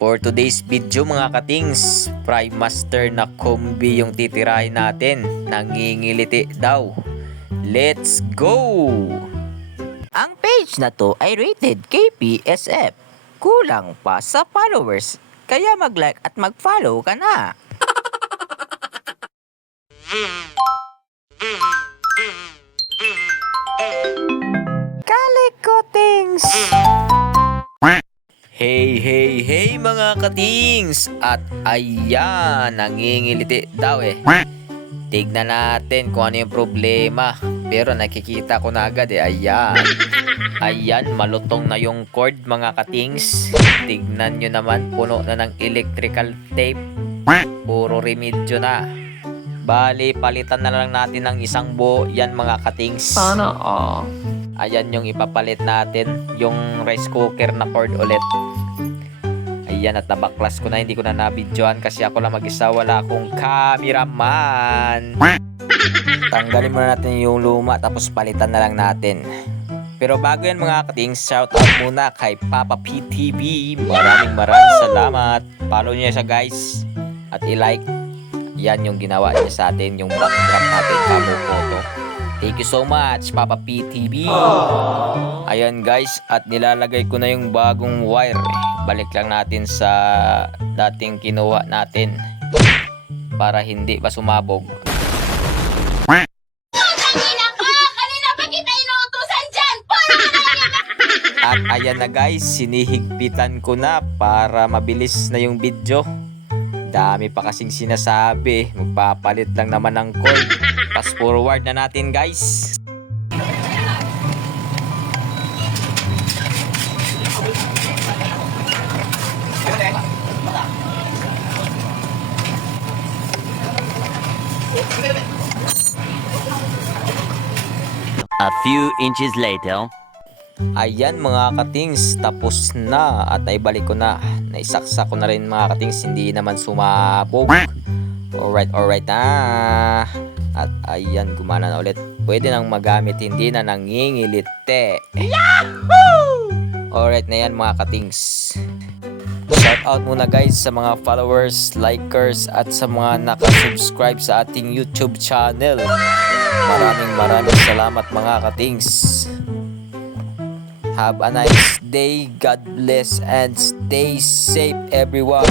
For today's video mga katings, Prime Master na kombi yung titirahin natin. Nangingiliti daw. Let's go! Ang page na to ay rated KPSF. Kulang pa sa followers, kaya mag-like at mag-follow ka na. Kalikotings! Hey mga katings! At ayan, nangingiliti daw eh. Tignan natin kung ano yung problema. Pero nakikita ko na agad eh. Ayan, malutong na yung cord mga katings. Tignan nyo naman, puno na ng electrical tape. Puro remedyo na. Bali, palitan na lang natin ng isang buo yan mga katings. Sana all. Ayan yung ipapalit natin. Yung rice cooker na cord ulit. Ayan, at nabaklas ko na. Hindi ko na nabidyoan kasi ako lang mag-isa. Wala akong cameraman. Tanggalin muna natin yung luma tapos palitan na lang natin. Pero bago yan mga katings, shoutout muna kay Papa PTV. Maraming salamat. Follow niyo siya guys. At i-like. Yan yung ginawa niya sa atin. Yung backdrop natin, cover photo. Thank you so much, Papa PTV. Ayan guys, at nilalagay ko na yung bagong wire. Balik lang natin sa dating kinuha natin para hindi pa sumabog. At ayan na guys, sinihigpitan ko na para mabilis na yung video. Dami pa kasing sinasabi, magpapalit lang naman ng cord. Fast forward na natin guys. A few inches later. Ayan mga katings, tapos na at naibalik ko na. Naisaksak ko na rin mga katings, hindi naman sumabog. Alright na. At ayan, gumana na ulit. Pwede nang magamit, hindi na nangingiliti. Yahoo! Alright na yan mga katings. Shout out muna guys sa mga followers, likers at sa mga nakasubscribe sa ating YouTube channel. Maraming salamat mga katings. Have a nice day. God bless and stay safe everyone.